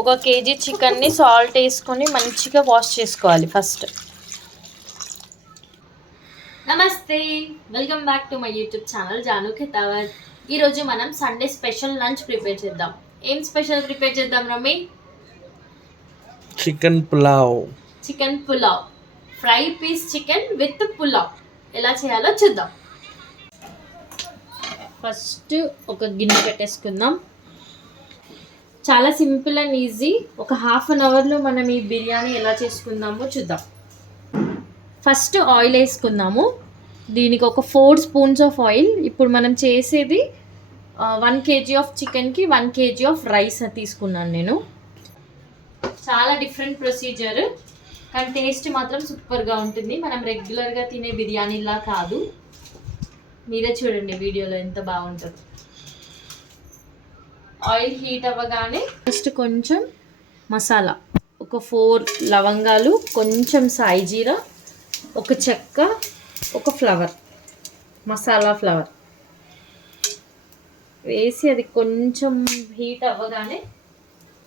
ఒక కేజీ చికెన్ని సాల్ట్ వేసుకొని మంచిగా వాష్ చేసుకోవాలి ఫస్ట్. నమస్తే, welcome back to my YouTube channel Janu Khetavath. ఈరోజు మనం సండే స్పెషల్ లంచ్ ప్రిపేర్ చేద్దాం. ఏం స్పెషల్ ప్రిపేర్ చేద్దాం రమ్మి? Chicken pulao. Chicken pulao, fry piece chicken with pulao ఎలా చేయాలో చూద్దాం. ఫస్ట్ ఒక గిన్నె పెట్టేసుకుందాం. చాలా సింపుల్ అండ్ ఈజీ. ఒక హాఫ్ అన్ అవర్లో మనం ఈ బిర్యానీ ఎలా చేసుకుందామో చూద్దాం. ఫస్ట్ ఆయిల్ వేసుకుందాము. దీనికి ఒక 4 స్పూన్స్ ఆఫ్ ఆయిల్. ఇప్పుడు మనం చేసేది 1 kg ఆఫ్ చికెన్కి 1 kg ఆఫ్ రైస్ తీసుకున్నాను నేను. చాలా డిఫరెంట్ ప్రొసీజర్, కానీ టేస్ట్ మాత్రం సూపర్గా ఉంటుంది. మనం రెగ్యులర్గా తినే బిర్యానీలా కాదు. మీరే చూడండి వీడియోలో ఎంత బాగుంటుందో. ఆయిల్ హీట్ అవ్వగానే ఫస్ట్ కొంచెం మసాలా, ఒక 4 లవంగాలు, కొంచెం సాయి జీరా, ఒక చెక్క, ఒక ఫ్లవర్, మసాలా ఫ్లవర్ వేసి అది కొంచెం హీట్ అవ్వగానే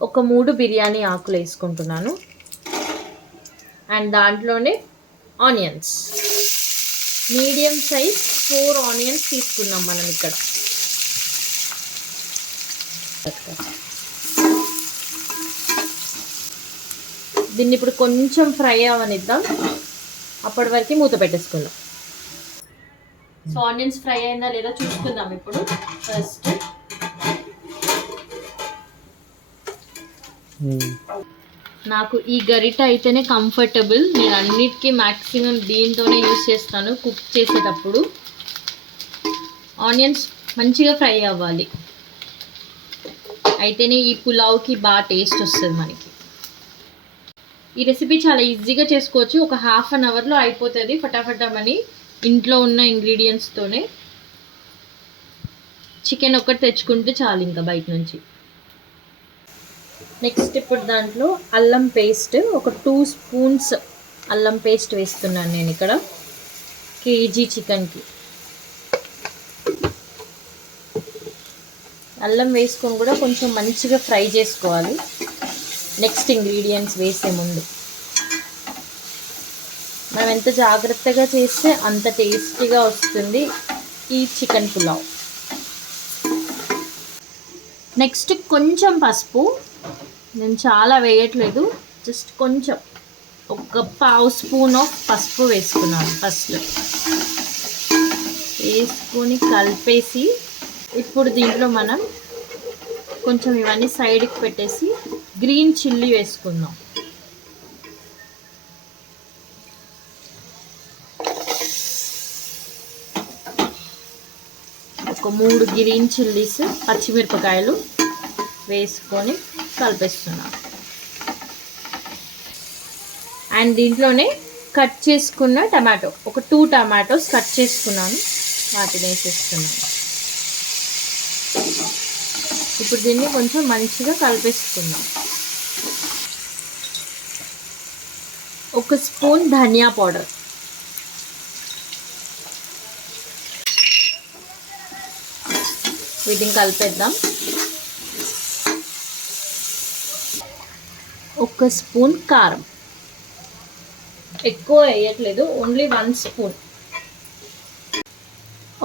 ఒక 3 బిర్యానీ ఆకులు వేసుకుంటున్నాను. అండ్ దాంట్లోనే ఆనియన్స్, మీడియం సైజ్ 4 ఆనియన్స్ తీసుకున్నాం మనం ఇక్కడ. దీన్ని ఇప్పుడు కొంచెం ఫ్రై అవనిద్దాం. అప్పటి వరకు మూత పెట్టేసుకుందాం. సో ఆనియన్స్ ఫ్రై అయిందా లేదా చూసుకుందాం ఇప్పుడు. ఫస్ట్ నాకు ఈ గరిట అయితేనే కంఫర్టబుల్. నేను అన్నిటికీ మ్యాక్సిమం దీంతోనే యూస్ చేస్తాను కుక్ చేసేటప్పుడు. ఆనియన్స్ మంచిగా ఫ్రై అవ్వాలి, అయితేనే ఈ పులావ్కి బాగా టేస్ట్ వస్తుంది మనకి. ఈ రెసిపీ చాలా ఈజీగా చేసుకోవచ్చు. ఒక హాఫ్ అన్ అవర్లో అయిపోతుంది ఫటాఫటమని. ఇంట్లో ఉన్న ఇంగ్రీడియంట్స్తోనే. చికెన్ ఒక్కటి తెచ్చుకుంటే చాలు ఇంకా బయట నుంచి. నెక్స్ట్ ఇప్పుడు దాంట్లో అల్లం పేస్ట్, ఒక 2 స్పూన్స్ అల్లం పేస్ట్ వేస్తున్నాను నేను ఇక్కడ కేజీ చికెన్కి. అల్లం వేసుకొని కూడా కొంచెం మంచిగా ఫ్రై చేసుకోవాలి నెక్స్ట్ ఇంగ్రీడియంట్స్ వేసే ముందు. మనం ఎంత జాగ్రత్తగా చేస్తే అంత టేస్టీగా వస్తుంది ఈ చికెన్ పులావ్. నెక్స్ట్ కొంచెం పసుపు, నేను చాలా వేయట్లేదు, జస్ట్ కొంచెం, ఒక 1/2 స్పూన్ ఆఫ్ పసుపు వేసుకున్నాను ఫస్ట్. వేసుకొని కలిపేసి ఇప్పుడు దీంట్లో మనం కొంచెం ఇవన్నీ సైడ్కి పెట్టేసి గ్రీన్ చిల్లీ వేసుకుందాం. ఒక 3 గ్రీన్ చిల్లీస్, పచ్చిమిరపకాయలు వేసుకొని కలిపేస్తున్నాను. అండ్ దీంట్లోనే కట్ చేసుకున్న టమాటో, ఒక 2 టమాటోస్ కట్ చేసుకున్నాను, వాటిని వేసేస్తున్నాను. ఇప్పుడు దీన్ని కొంచెం మంచిగా కలిపేసుకుందాం. ఒక స్పూన్ ధనియా పౌడర్, వీటిని కలిపేద్దాం. ఒక స్పూన్ కారం, ఎక్కువ వేయట్లేదు, ఓన్లీ 1 స్పూన్.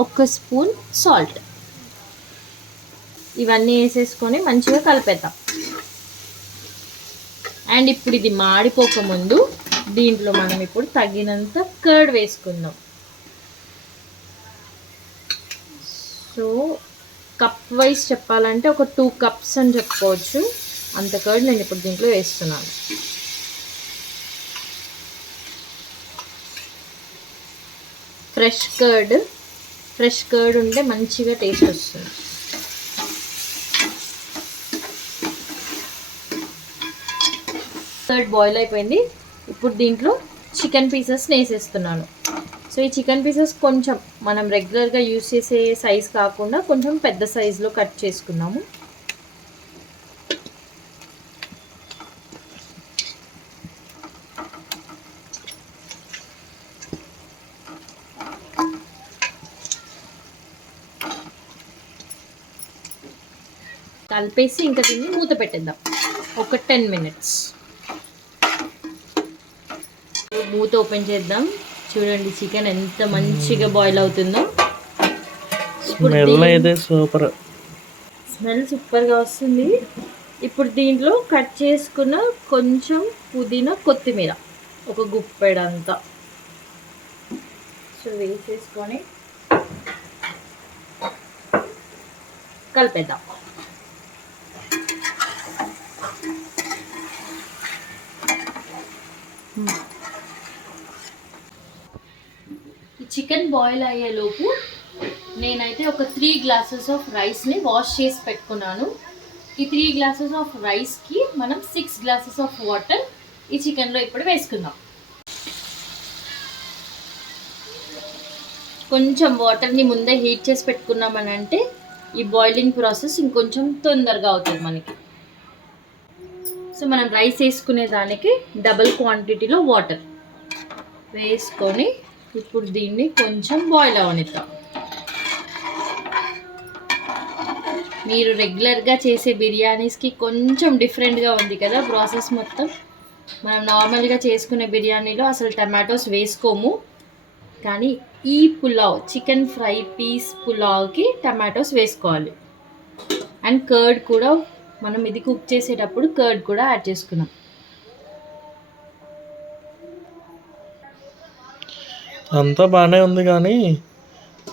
ఒక స్పూన్ సాల్ట్. ఇవన్నీ వేసేసుకొని మంచిగా కలిపేద్దాం. అండ్ ఇప్పుడు ఇది మాడిపోకముందు దీంట్లో మనం ఇప్పుడు తగినంత కర్డ్ వేసుకుందాం. సో కప్ వైజ్ చెప్పాలంటే ఒక 2 కప్స్ అని చెప్పుకోవచ్చు. అంత కర్డ్ నేను ఇప్పుడు దీంట్లో వేస్తున్నాను. ఫ్రెష్ కర్డ్ ఉంటే మంచిగా టేస్ట్ వస్తుంది. కర్డ్ బాయిల్ అయిపోయింది. ఇప్పుడు దీంట్లో చికెన్ పీసెస్ వేసేస్తున్నాను. సో ఈ చికెన్ పీసెస్ కొంచెం మనం రెగ్యులర్గా యూజ్ చేసే సైజ్ కాకుండా కొంచెం పెద్ద సైజులో కట్ చేసుకున్నాము. కలిపేసి ఇంకా దీన్ని మూత పెట్టేద్దాం ఒక 10 minutes. మూత ఓపెన్ చేద్దాం. చూడండి చికెన్ ఎంత మంచిగా బాయిల్ అవుతుందో. స్మెల్ సూపర్గా వస్తుంది. ఇప్పుడు దీంట్లో కట్ చేసుకున్న కొంచెం పుదీనా కొత్తిమీర ఒక గుప్పెడంతా వేసేసుకొని కలిపేద్దాం. ఈ చికెన్ బాయిల్ అయ్యేలోపు నేనైతే ఒక 3 glasses ఆఫ్ రైస్ని వాష్ చేసి పెట్టుకున్నాను. ఈ 3 glasses ఆఫ్ రైస్కి మనం 6 glasses ఆఫ్ వాటర్ ఈ చికెన్లో ఇప్పుడు వేసుకుందాం. కొంచెం వాటర్ని ముందే హీట్ చేసి పెట్టుకున్నామని అంటే ఈ బాయిలింగ్ ప్రాసెస్ ఇంకొంచెం తొందరగా అవుతుంది మనకి. సో మనం రైస్ వేసుకునే దానికి డబుల్ క్వాంటిటీలో వాటర్ వేసుకొని ఇప్పుడు దీన్ని కొంచెం బాయిల్ అవనిద్దాం. మీరు రెగ్యులర్గా చేసే బిర్యానీస్కి కొంచెం డిఫరెంట్గా ఉంది కదా ప్రాసెస్ మొత్తం. మనం నార్మల్గా చేసుకునే బిర్యానీలో అసలు టమాటోస్ వేసుకోము, కానీ ఈ పులావ్ చికెన్ ఫ్రై పీస్ పులావ్కి టమాటోస్ వేసుకోవాలి. అండ్ కర్డ్ కూడా మనం ఇది కుక్ చేసేటప్పుడు కర్డ్ కూడా యాడ్ చేసుకున్నాం. అంతా బాగానే ఉంది కానీ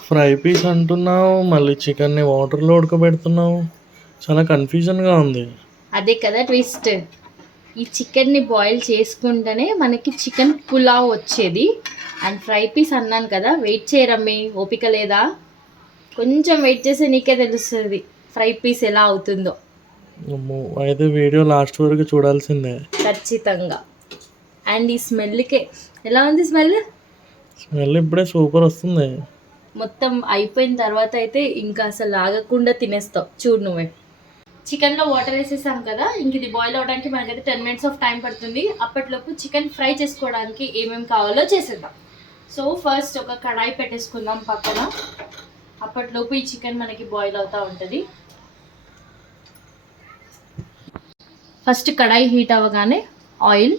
ఫ్రై పీస్ అంటున్నావు, మళ్ళీ చికెన్ని వాటర్లో ఉడకబెడుతున్నావు, చాలా కన్ఫ్యూజన్గా ఉంది. అదే కదా ట్విస్ట్. ఈ చికెన్ని బాయిల్ చేసుకుంటేనే మనకి చికెన్ పులావ్ వచ్చేది. అండ్ ఫ్రై పీస్ అన్నాను కదా, వెయిట్ చేయరమ్మి, ఓపిక లేదా? కొంచెం వెయిట్ చేస్తే నీకే తెలుస్తుంది ఫ్రై పీస్ ఎలా అవుతుందో. అయితే వీడియో లాస్ట్ వరకు చూడాల్సిందే ఖచ్చితంగా. అండ్ ఈ స్మెల్కే ఎలా ఉంది స్మెల్ ఇప్పుడే సూపర్ వస్తుంది. మొత్తం అయిపోయిన తర్వాత అయితే ఇంకా అసలు ఆగకుండా తినేస్తావు. చూడు నువ్వే. చికెన్లో వాటర్ వేసేసాం కదా, ఇంక ఇది బాయిల్ అవడానికి మనకైతే 10 minutes ఆఫ్ టైం పడుతుంది. అప్పట్లోపు చికెన్ ఫ్రై చేసుకోవడానికి ఏమేమి కావాలో చేసేద్దాం. సో ఫస్ట్ ఒక కడాయి పెట్టేసుకుందాం పక్కన. అప్పట్లోపు ఈ చికెన్ మనకి బాయిల్ అవుతూ ఉంటుంది. ఫస్ట్ కడాయి హీట్ అవ్వగానే ఆయిల్,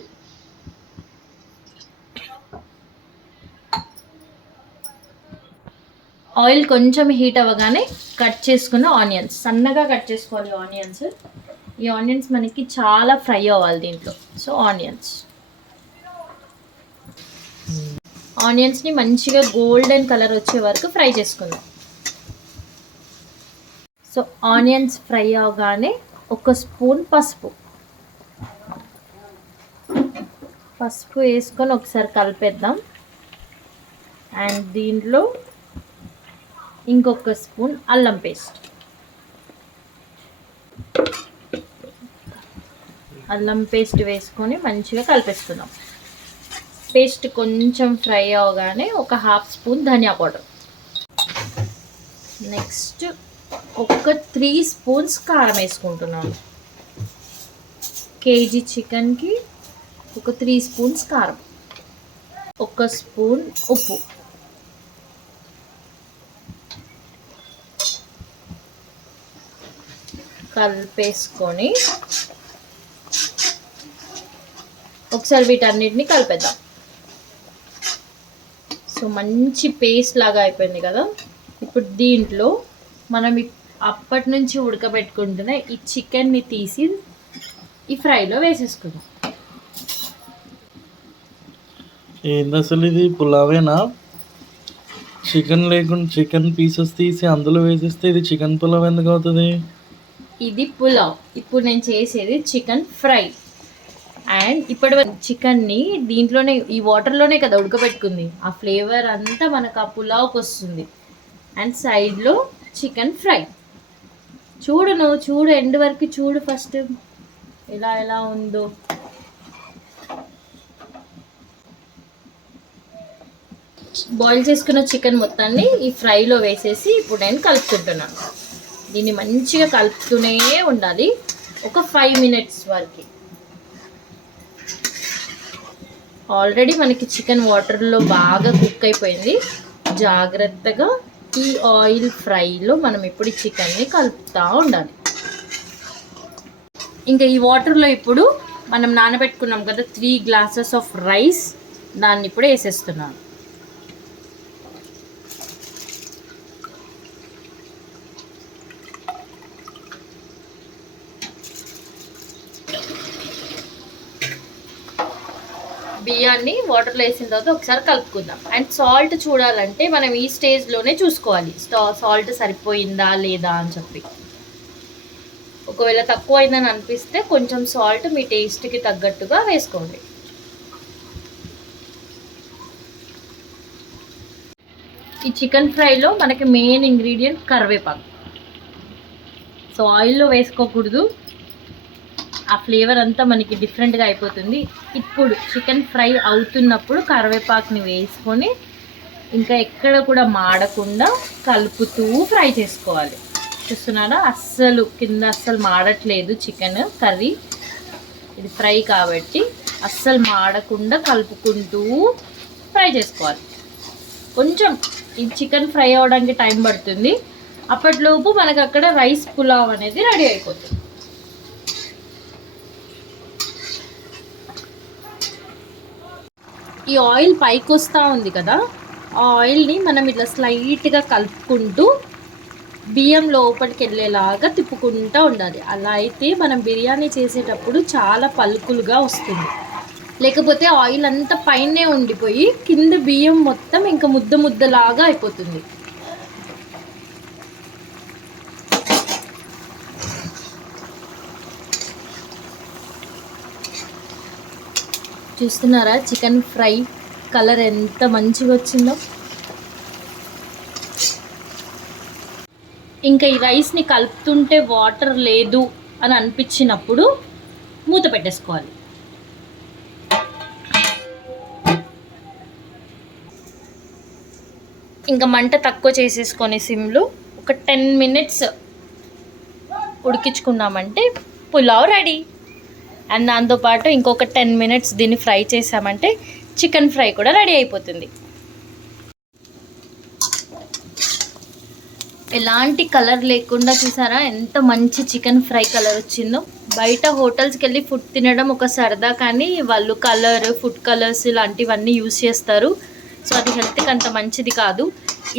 ఆయిల్ కొంచెం హీట్ అవ్వగానే కట్ చేసుకున్న ఆనియన్స్, సన్నగా కట్ చేసుకోవాలి ఆనియన్స్. ఈ ఆనియన్స్ మనకి చాలా ఫ్రై అవ్వాలి దీంట్లో. సో ఆనియన్స్ని మంచిగా గోల్డెన్ కలర్ వచ్చే వరకు ఫ్రై చేసుకుందాం. సో ఆనియన్స్ ఫ్రై అవగానే 1 స్పూన్ పసుపు వేసుకొని ఒకసారి కలిపేద్దాం. అండ్ దీంట్లో ఇంకొక స్పూన్ అల్లం పేస్ట్, వేసుకొని మంచిగా కలిపేస్తున్నాం. పేస్ట్ కొంచెం ఫ్రై అవగానే ఒక 1/2 స్పూన్ ధనియా పౌడర్, నెక్స్ట్ ఒక 3 స్పూన్స్ కారం వేసుకుంటున్నాను. కేజీ చికెన్కి ఒక 3 స్పూన్స్ కారం, 1 స్పూన్ ఉప్పు, కలిపేసుకొని ఒకసారి వీటన్నిటిని కలిపేద్దాం. సో మంచి పేస్ట్ లాగా అయిపోయింది కదా. ఇప్పుడు దీంట్లో మనం అప్పటి నుంచి ఉడకబెట్టుకుంటున్న ఈ చికెన్ని తీసి ఈ ఫ్రైలో వేసేసుకుందాం. ఏంది అసలు ఇది పులావేనా? చికెన్ లేకుండా చికెన్ పీసెస్ తీసి అందులో వేసేస్తే ఇది చికెన్ పులావ్ ఎందుకు అవుతుంది? ఇది పులావ్. ఇప్పుడు నేను చేసేది చికెన్ ఫ్రై. అండ్ ఇప్పటి చికెన్ని దీంట్లోనే ఈ వాటర్లోనే కదా ఉడకబెట్టుకుంది, ఆ ఫ్లేవర్ అంతా మనకు ఆ పులావ్కి వస్తుంది. అండ్ సైడ్లో చికెన్ ఫ్రై. చూడు ఎండ్ వరకు చూడు ఫస్ట్ ఎలా ఉందో. బాయిల్ చేసుకున్న చికెన్ మొత్తాన్ని ఈ ఫ్రైలో వేసేసి ఇప్పుడు నేను కలుపుకుంటున్నాను. దీన్ని మంచిగా కలుపుతూనే ఉండాలి ఒక 5 minutes వరకు. ఆల్రెడీ మనకి చికెన్ వాటర్లో బాగా కుక్ అయిపోయింది. జాగ్రత్తగా ఈ ఆయిల్ ఫ్రైలో మనం ఇప్పుడు చికెన్ని కలుపుతూ ఉండాలి. ఇంకా ఈ వాటర్లో ఇప్పుడు మనం నానబెట్టుకున్నాం కదా 3 గ్లాసెస్ ఆఫ్ రైస్, దాన్ని ఇప్పుడు వేసేస్తున్నాను. బియ్యాన్ని వాటర్లో వేసిన తర్వాత ఒకసారి కలుపుకుందాం. అండ్ సాల్ట్ చూడాలంటే మనం ఈ స్టేజ్లోనే చూసుకోవాలి సాల్ట్ సరిపోయిందా లేదా అని చెప్పి. ఒకవేళ తక్కువ అయిందని అనిపిస్తే కొంచెం సాల్ట్ మీ టేస్ట్కి తగ్గట్టుగా వేసుకోండి. ఈ చికెన్ ఫ్రైలో మనకి మెయిన్ ఇంగ్రీడియంట్ కరివేపాకు. సో ఆయిల్లో వేసుకోకూడదు, ఆ ఫ్లేవర్ అంతా మనకి డిఫరెంట్గా అయిపోతుంది. ఇప్పుడు చికెన్ ఫ్రై అవుతున్నప్పుడు కరివేపాకుని వేసుకొని ఇంకా ఎక్కడ కూడా మాడకుండా కలుపుతూ ఫ్రై చేసుకోవాలి. చూస్తున్నారా, కింద అస్సలు మాడట్లేదు చికెన్ కర్రీ. ఇది ఫ్రై కాబట్టి అస్సలు మాడకుండా కలుపుకుంటూ ఫ్రై చేసుకోవాలి. కొంచెం ఈ చికెన్ ఫ్రై అవ్వడానికి టైం పడుతుంది. అప్పటిలోపు మనకు అక్కడ రైస్ పులావ్ అనేది రెడీ అయిపోతుంది. ఈ ఆయిల్ పైకి వస్తూ ఉంది కదా, ఆ ఆయిల్ని మనం ఇట్లా స్లైట్గా కలుపుకుంటూ బియ్యం లోపలికి వెళ్ళేలాగా తిప్పుకుంటూ ఉండాలి. అలా అయితే మనం బిర్యానీ చేసేటప్పుడు చాలా పలుకులుగా వస్తుంది. లేకపోతే ఆయిల్ అంతా పైనే ఉండిపోయి కింద బియ్యం మొత్తం ఇంకా ముద్దలాగా అయిపోతుంది. చూస్తున్నారా చికెన్ ఫ్రై కలర్ ఎంత మంచిగా వచ్చిందో. ఇంకా ఈ రైస్ని కలుపుతుంటే వాటర్ లేదు అని అనిపించినప్పుడు మూత పెట్టేసుకోవాలి. ఇంకా మంట తక్కువ చేసేసుకొని సిమ్లో ఒక 10 minutes ఉడికించుకున్నామంటే పులావ్ రెడీ. అండ్ దాంతోపాటు ఇంకొక 10 minutes దీన్ని ఫ్రై చేసామంటే చికెన్ ఫ్రై కూడా రెడీ అయిపోతుంది. ఎలాంటి కలర్ లేకుండా చూసారా ఎంత మంచి చికెన్ ఫ్రై కలర్ వచ్చిందో. బయట హోటల్స్కి వెళ్ళి ఫుడ్ తినడం ఒక సరదా, కానీ వాళ్ళు ఫుడ్ కలర్స్ ఇలాంటివన్నీ యూస్ చేస్తారు. సో అది హెల్త్కి అంత మంచిది కాదు.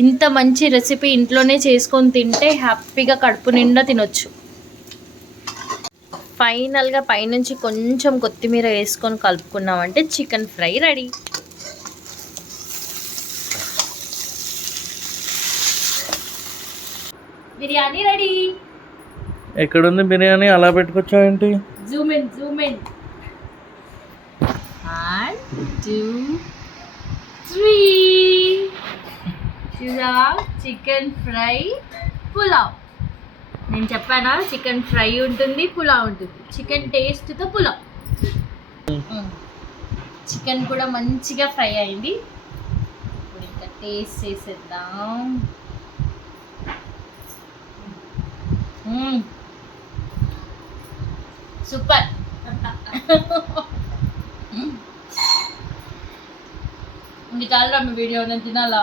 ఇంత మంచి రెసిపీ ఇంట్లోనే చేసుకొని తింటే హ్యాపీగా కడుపు నిండా తినొచ్చు. ఫైనల్గా పైనుంచి కొంచెం కొత్తిమీర వేసుకొని కలుపుకున్నామంటే chicken fry ready. Biryani ready. ఎక్కడుంది బిర్యానీ? అలా పెట్టుకొచ్చావు ఏంటి? జూమ్ ఇన్ 1 2 3 చూసావా, చికెన్ ఫ్రై పులావ్. నేను చెప్పానా చికెన్ ఫ్రై ఉంటుంది, పులావ్ ఉంటుంది. చికెన్ టేస్ట్తో పులావ్. చికెన్ కూడా మంచిగా ఫ్రై అయింది. ఇప్పుడు ఇంకా టేస్ట్ చేసేద్దాం. సూపర్. ఇంక చాలా మీ వీడియో నేను తినాలా.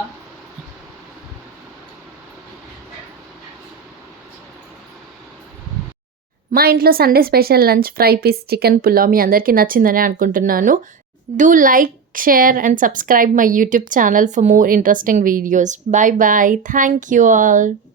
మా ఇంట్లో Sunday special lunch fry piece chicken pulao మీ అందరికీ నచ్చిందని అనుకుంటున్నాను. Do like, share and subscribe my YouTube channel for more interesting videos. Bye bye. Thank you all.